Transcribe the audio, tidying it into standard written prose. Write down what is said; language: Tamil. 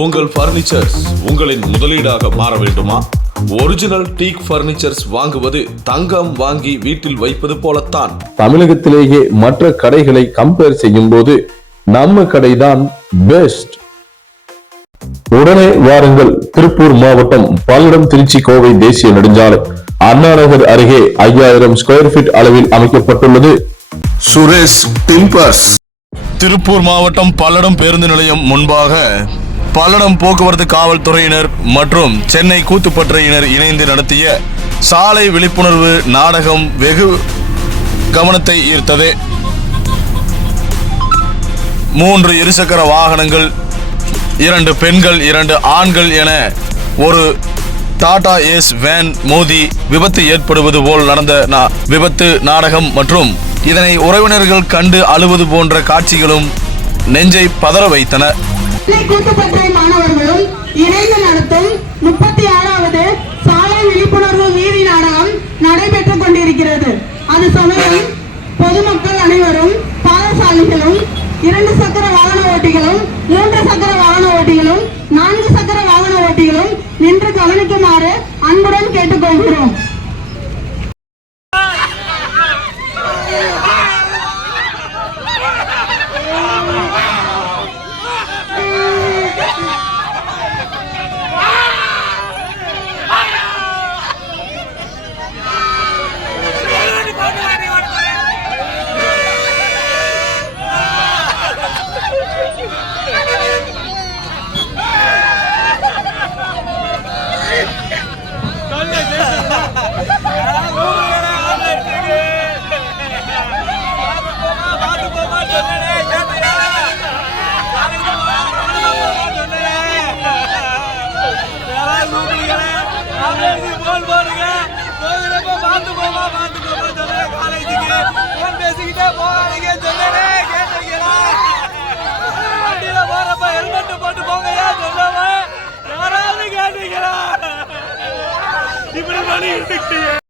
உங்கள் பர்னிச்சர்ஸ் உங்களின் முதலீடாக மாற வேண்டுமா? ஒரிஜினல் டீக் பர்னிச்சர்ஸ் வாங்குவது தங்கம் வாங்கி வீட்டில் வைப்பது போலத்தான். தமிழகத்திலேயே மற்ற கடைகளை கம்பேர் செய்யும் போது நம்ம கடைதான் பெஸ்ட். உடனே வாருங்கள். திருப்பூர் மாவட்டம் பல்லடம் திருச்சி கோவை தேசிய நெடுஞ்சாலை அண்ணாநகர் அருகே 5000 ஸ்கொயர் ஃபீட் அளவில் அமைக்கப்பட்டுள்ளது சுரேஷ் டிம்பர்ஸ். திருப்பூர் மாவட்டம் பல்லடம் பேருந்து நிலையம் முன்பாக பல்லடம் போக்குவரத்து காவல்துறையினர் மற்றும் சென்னை கூத்துப்பற்றையினர் இணைந்து நடத்திய சாலை விழிப்புணர்வு நாடகம் வெகு கவனத்தை ஈர்த்தது. 3 இருசக்கர வாகனங்கள், 2 பெண்கள் 2 ஆண்கள் என ஒரு டாடா ஏஸ் வேன் மோதி விபத்து ஏற்படுவது போல் நடந்த விபத்து நாடகம் மற்றும் இதனை உறவினர்கள் கண்டு அழுவது போன்ற காட்சிகளும் நெஞ்சை பதற வைத்தன. கூத்துப்பற்றை மாணவர்களும் இணைந்து நடத்தும் 36வது சாலை விழிப்புணர்வு வீதி நாடகம் நடைபெற்றுக் கொண்டிருக்கிறது. அது சமயம் பொதுமக்கள் அனைவரும், பாதசாரிகளும், 2 சக்கர வாகன ஓட்டிகளும், 3 சக்கர வாகன ஓட்டிகளும், 4 சக்கர வாகன ஓட்டிகளும் நின்று கவனிக்குமாறு அன்புடன் கேட்டுக்கொள்கிறோம். இப்படி